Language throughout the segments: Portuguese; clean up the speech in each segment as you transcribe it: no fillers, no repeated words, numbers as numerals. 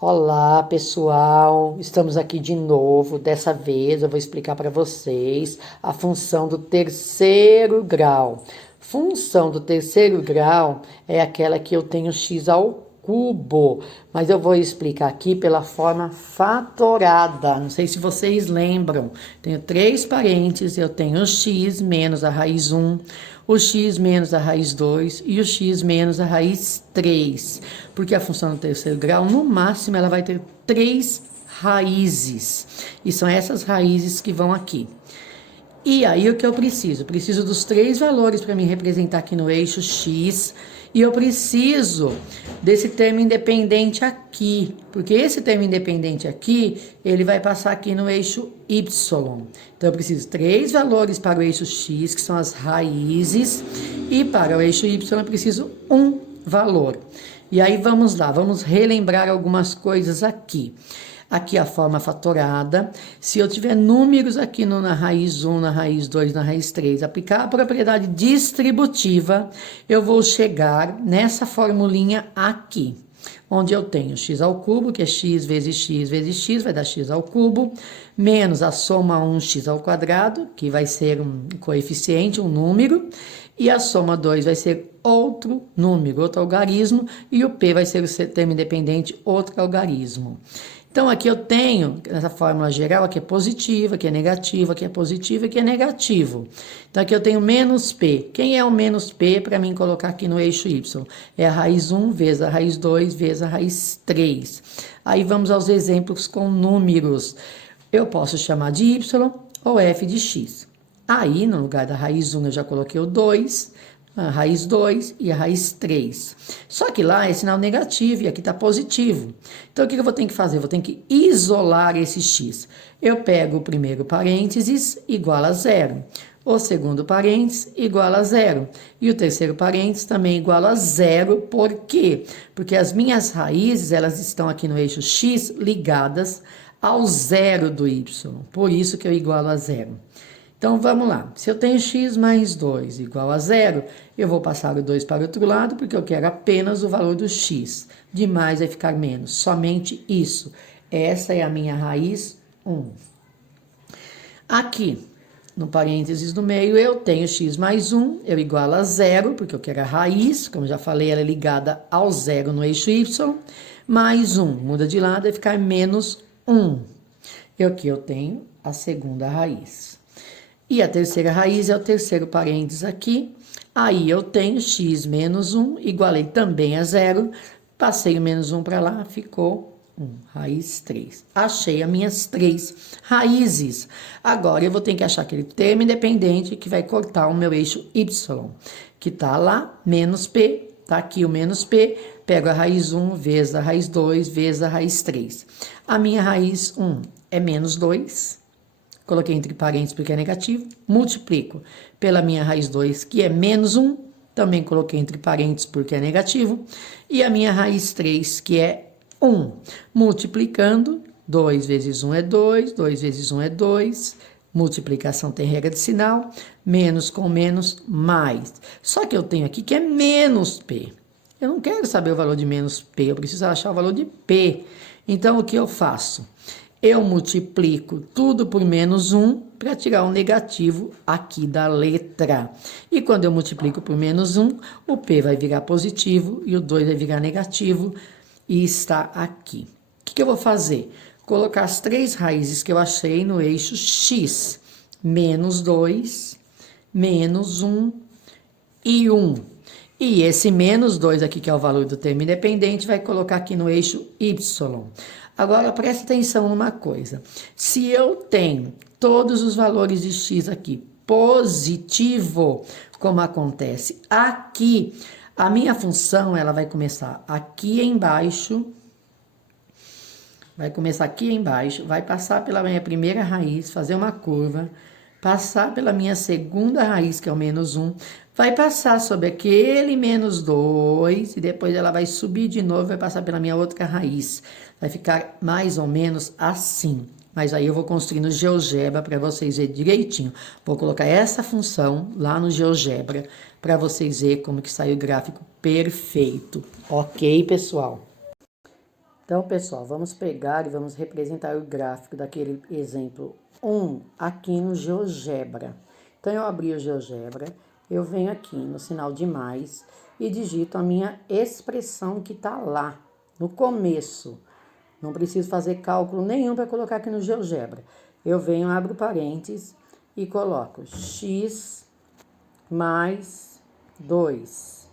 Olá, pessoal. Estamos aqui de novo. Dessa vez eu vou explicar para vocês a função do terceiro grau. Função do terceiro grau é aquela que eu tenho x ao cubo, mas eu vou explicar aqui pela forma fatorada. Não sei se vocês lembram. Tenho três parênteses, eu tenho o x menos a raiz 1, o x menos a raiz 2 e o x menos a raiz 3. Porque a função do terceiro grau, no máximo, ela vai ter três raízes. E são essas raízes que vão aqui. E aí o que eu preciso? Preciso dos três valores para me representar aqui no eixo x. E eu preciso desse termo independente aqui, porque esse termo independente aqui, ele vai passar aqui no eixo y. Então, eu preciso de três valores para o eixo x, que são as raízes, e para o eixo y eu preciso um valor. E aí, vamos lá, vamos relembrar algumas coisas aqui. Aqui a forma fatorada. Se eu tiver números aqui na raiz 1, na raiz 2, na raiz 3, aplicar a propriedade distributiva, eu vou chegar nessa formulinha aqui, onde eu tenho x ao cubo, que é x vezes x, vai dar x ao cubo, menos a soma 1x ao quadrado, que vai ser um coeficiente, um número, e a soma 2 vai ser outro número, outro algarismo, e o p vai ser o termo independente, outro algarismo. Então, aqui eu tenho, nessa fórmula geral, aqui é positiva, aqui é negativa, aqui é positivo, aqui é negativo. Então, aqui eu tenho menos P. Quem é o menos P para mim colocar aqui no eixo Y? É a raiz 1 vezes a raiz 2 vezes a raiz 3. Aí, vamos aos exemplos com números. Eu posso chamar de Y ou f de x. Aí, no lugar da raiz 1, eu já coloquei o 2, a raiz 2 e a raiz 3. Só que lá é sinal negativo e aqui está positivo. Então, o que eu vou ter que fazer? Eu vou ter que isolar esse x. Eu pego o primeiro parênteses igual a zero. O segundo parênteses igual a zero. E o terceiro parênteses também igual a zero. Por quê? Porque as minhas raízes, elas estão aqui no eixo x ligadas ao zero do y. Por isso que eu igualo a zero. Então, vamos lá. Se eu tenho x mais 2 igual a zero, eu vou passar o 2 para o outro lado, porque eu quero apenas o valor do x. Demais vai ficar menos. Somente isso. Essa é a minha raiz 1. Aqui, no parênteses do meio, eu tenho x mais 1, eu igualo a zero, porque eu quero a raiz, como já falei, ela é ligada ao zero no eixo y, mais 1. Muda de lado, vai ficar menos 1. E aqui eu tenho a segunda raiz. E a terceira raiz é o terceiro parênteses aqui. Aí eu tenho x menos 1, igualei também a zero. Passei o menos 1 para lá, ficou 1, raiz 3. Achei as minhas três raízes. Agora eu vou ter que achar aquele termo independente que vai cortar o meu eixo y, que está lá, menos p. Está aqui o menos p, pego a raiz 1 vezes a raiz 2 vezes a raiz 3. A minha raiz 1 é menos 2. Coloquei entre parênteses porque é negativo, multiplico pela minha raiz 2, que é menos 1, também coloquei entre parênteses porque é negativo, e a minha raiz 3, que é 1. Multiplicando, 2 vezes 1 é 2, 2 vezes 1 é 2, multiplicação tem regra de sinal, menos com menos, mais. Só que eu tenho aqui que é menos P. Eu não quero saber o valor de menos P, eu preciso achar o valor de P. Então, o que eu faço? Eu multiplico tudo por menos 1 para tirar o negativo aqui da letra. E quando eu multiplico por menos 1, o P vai virar positivo e o 2 vai virar negativo e está aqui. O que eu vou fazer? Colocar as três raízes que eu achei no eixo x. Menos 2, menos 1 e 1. E esse menos 2 aqui, que é o valor do termo independente, vai colocar aqui no eixo y. Agora, presta atenção numa coisa. Se eu tenho todos os valores de x aqui positivo, como acontece aqui, a minha função, ela vai começar aqui embaixo, vai passar pela minha primeira raiz, fazer uma curva, passar pela minha segunda raiz, que é o menos 1, vai passar sobre aquele menos 2, e depois ela vai subir de novo, vai passar pela minha outra raiz. Vai ficar mais ou menos assim. Mas aí eu vou construir no GeoGebra para vocês verem direitinho. Vou colocar essa função lá no GeoGebra para vocês verem como que sai o gráfico perfeito. Ok, pessoal? Então, pessoal, vamos pegar e vamos representar o gráfico daquele exemplo 1 aqui no GeoGebra. Então, eu abri o GeoGebra, eu venho aqui no sinal de mais e digito a minha expressão que está lá, no começo. Não preciso fazer cálculo nenhum para colocar aqui no GeoGebra. Eu venho, abro parênteses e coloco x mais 2.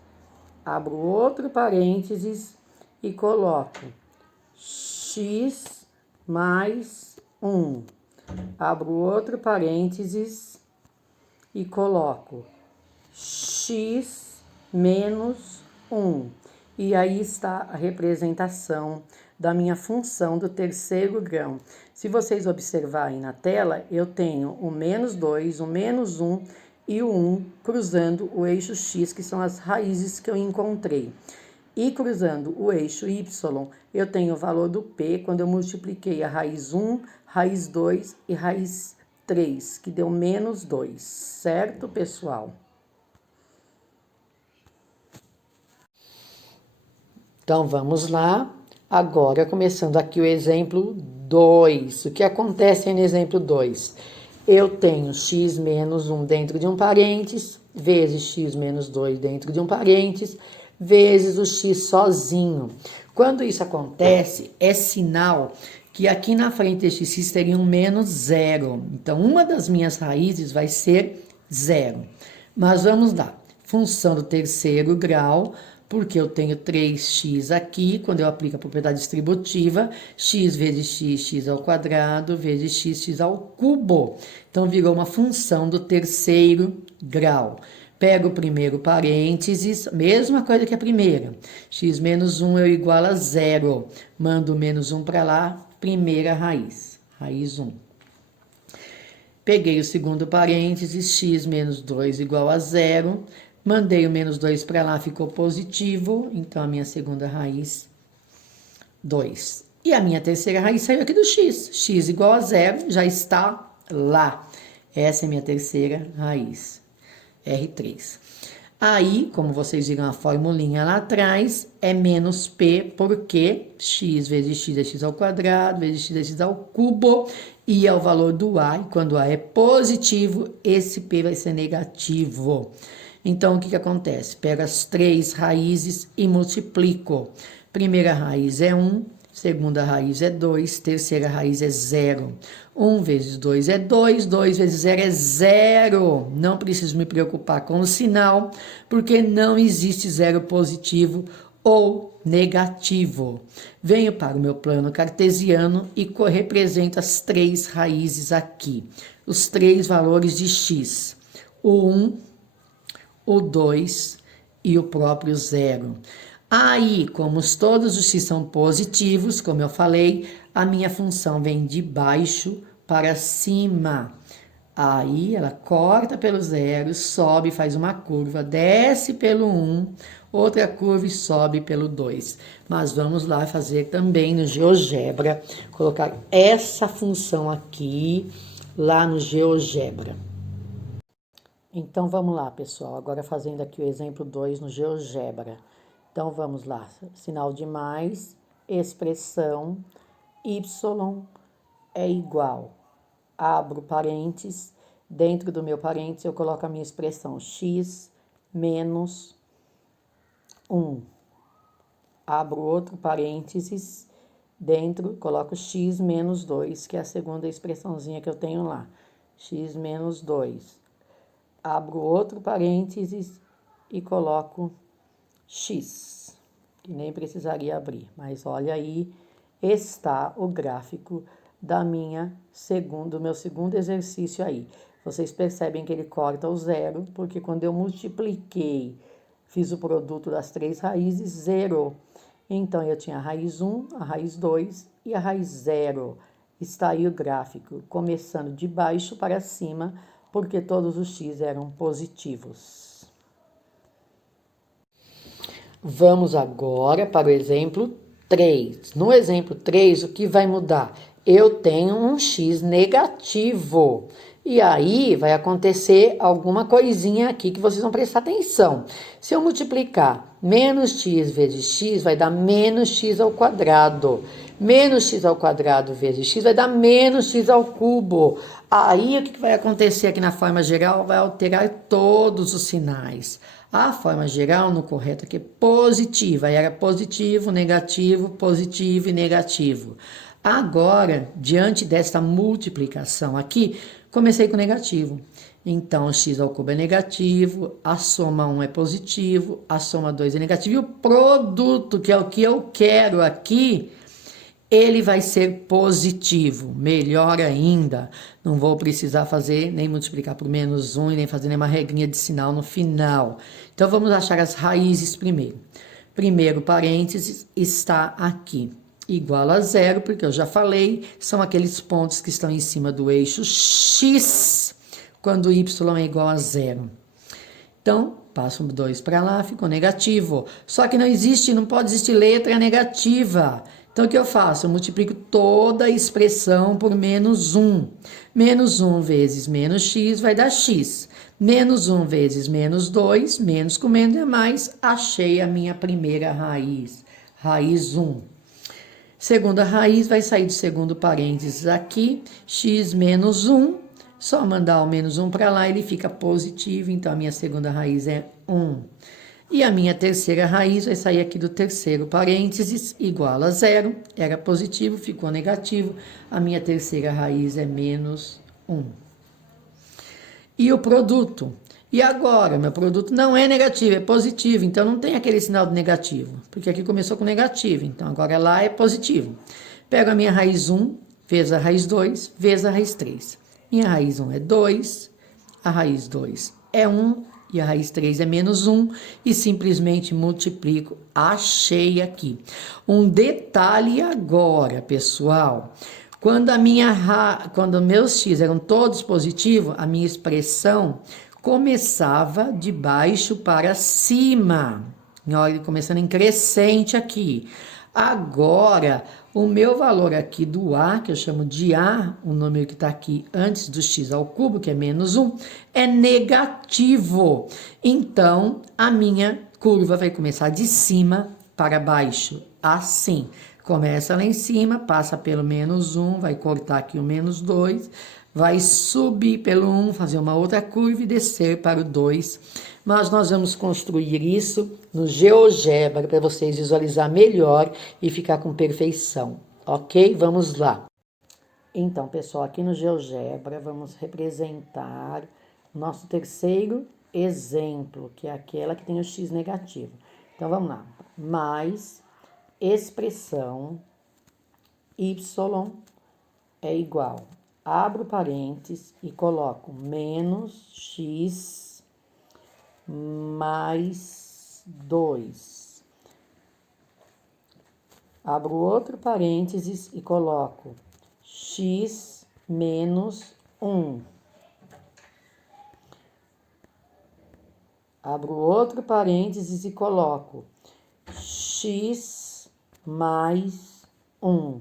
Abro outro parênteses e coloco x mais 1. Abro outro parênteses e coloco x menos 1. E aí está a representação da minha função do terceiro grau. Se vocês observarem na tela, eu tenho o menos 2, o menos 1 e o 1 cruzando o eixo x, que são as raízes que eu encontrei. E cruzando o eixo y, eu tenho o valor do p quando eu multipliquei a raiz 1, raiz 2 e raiz 3, que deu menos 2, certo, pessoal? Então, vamos lá. Agora, começando aqui o exemplo 2. O que acontece aí no exemplo 2? Eu tenho x menos 1 dentro de um parênteses, vezes x menos 2 dentro de um parênteses, vezes o x sozinho. Quando isso acontece, é sinal que aqui na frente deste x teria um menos 0. Então, uma das minhas raízes vai ser 0. Mas vamos lá. Função do terceiro grau, porque eu tenho 3x aqui, quando eu aplico a propriedade distributiva, x vezes x, x ao quadrado, vezes x, x ao cubo. Então, virou uma função do terceiro grau. Pego o primeiro parênteses, mesma coisa que a primeira. X menos 1 é igual a 0. Mando o menos 1 para lá, primeira raiz, raiz 1. Peguei o segundo parênteses, x menos 2 igual a 0. Mandei o menos 2 para lá, ficou positivo. Então, a minha segunda raiz, 2. E a minha terceira raiz saiu aqui do x. X igual a 0, já está lá. Essa é a minha terceira raiz, R3. Aí, como vocês viram a formulinha lá atrás, é menos p, porque x vezes x é x ao quadrado, vezes x é x ao cubo, e é o valor do a. E quando a é positivo, esse p vai ser negativo. Então, o que acontece? Pego as três raízes e multiplico. Primeira raiz é 1, segunda raiz é 2, terceira raiz é 0. 1 vezes 2 é 2, 2 vezes 0 é 0. Não preciso me preocupar com o sinal, porque não existe zero positivo ou negativo. Venho para o meu plano cartesiano e represento as três raízes aqui. Os três valores de x. O 1, o 2 e o próprio 0. Aí, como todos os x são positivos, como eu falei, a minha função vem de baixo para cima. Aí, ela corta pelo 0, sobe, faz uma curva, desce pelo 1, outra curva e sobe pelo 2. Mas vamos lá fazer também no GeoGebra, colocar essa função aqui, lá no GeoGebra. Então, vamos lá, pessoal. Agora, fazendo aqui o exemplo 2 no GeoGebra. Então, vamos lá. Sinal de mais, expressão, y é igual. Abro parênteses. Dentro do meu parênteses, eu coloco a minha expressão x menos 1. Abro outro parênteses. Dentro, coloco x menos 2, que é a segunda expressãozinha que eu tenho lá. X menos 2. Abro outro parênteses e coloco x, que nem precisaria abrir. Mas olha aí, está o gráfico do meu segundo exercício aí. Vocês percebem que ele corta o 0, porque quando eu multipliquei, fiz o produto das três raízes, zerou. Então, eu tinha a raiz 1, a raiz 2 e a raiz 0. Está aí o gráfico, começando de baixo para cima, porque todos os x eram positivos. Vamos agora para o exemplo 3. No exemplo 3, o que vai mudar? Eu tenho um x negativo. E aí vai acontecer alguma coisinha aqui que vocês vão prestar atenção. Se eu multiplicar menos x vezes x, vai dar menos x ao quadrado. Menos x ao quadrado vezes x vai dar menos x ao cubo. Aí o que vai acontecer aqui na forma geral? Vai alterar todos os sinais. A forma geral no correto aqui é positiva. Aí era positivo, negativo e negativo. Agora, diante desta multiplicação aqui, comecei com negativo. Então, x ao cubo é negativo, a soma 1 é positivo, a soma 2 é negativo. E o produto, que é o que eu quero aqui, ele vai ser positivo. Melhor ainda, não vou precisar fazer, nem multiplicar por menos 1 e nem fazer nenhuma regrinha de sinal no final. Então, vamos achar as raízes primeiro. Primeiro parênteses está aqui. Igual a zero, porque eu já falei, são aqueles pontos que estão em cima do eixo x, quando y é igual a zero. Então, passo 2 para lá, ficou negativo. Só que não pode existir letra negativa. Então, o que eu faço? Eu multiplico toda a expressão por menos 1. Menos 1 vezes menos x vai dar x. Menos 1 vezes menos 2, menos com menos é mais. Achei a minha primeira raiz. Raiz 1. Segunda raiz vai sair do segundo parênteses aqui, x menos 1, só mandar o menos 1 para lá, ele fica positivo, então a minha segunda raiz é 1. E a minha terceira raiz vai sair aqui do terceiro parênteses, igual a zero, era positivo, ficou negativo, a minha terceira raiz é menos 1. E o produto? E agora, meu produto não é negativo, é positivo, então não tem aquele sinal do negativo, porque aqui começou com negativo, então agora lá é positivo. Pego a minha raiz 1, vezes a raiz 2, vezes a raiz 3. Minha raiz 1 é 2, a raiz 2 é 1, e a raiz 3 é menos 1, e simplesmente multiplico, achei aqui. Um detalhe agora, pessoal. Quando meus x eram todos positivos, a minha expressão começava de baixo para cima. Olha, começando em crescente aqui. Agora, o meu valor aqui do A, que eu chamo de A, o número que está aqui antes do x ao cubo, que é menos 1, é negativo. Então, a minha curva vai começar de cima para baixo, assim. Começa lá em cima, passa pelo menos 1, vai cortar aqui o menos 2, vai subir pelo 1, fazer uma outra curva e descer para o 2. Mas nós vamos construir isso no GeoGebra para vocês visualizar melhor e ficar com perfeição, ok? Vamos lá. Então, pessoal, aqui no GeoGebra vamos representar nosso terceiro exemplo, que é aquela que tem o x negativo. Então, vamos lá. Mais expressão y é igual, abro parênteses e coloco menos x mais 2. Abro outro parênteses e coloco x menos 1. Abro outro parênteses e coloco x mais 1.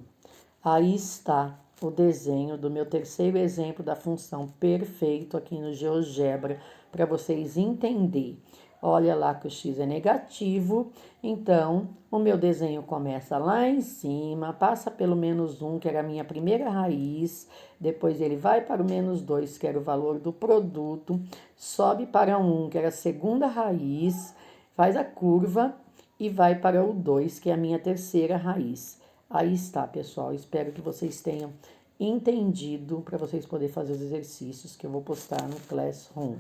Aí está o desenho do meu terceiro exemplo da função perfeito aqui no GeoGebra, para vocês entenderem. Olha lá que o x é negativo, então o meu desenho começa lá em cima, passa pelo menos 1, que era a minha primeira raiz, depois ele vai para o menos 2, que era o valor do produto, sobe para 1, que era a segunda raiz, faz a curva e vai para o 2, que é a minha terceira raiz. Aí está, pessoal. Espero que vocês tenham entendido para vocês poderem fazer os exercícios que eu vou postar no Classroom.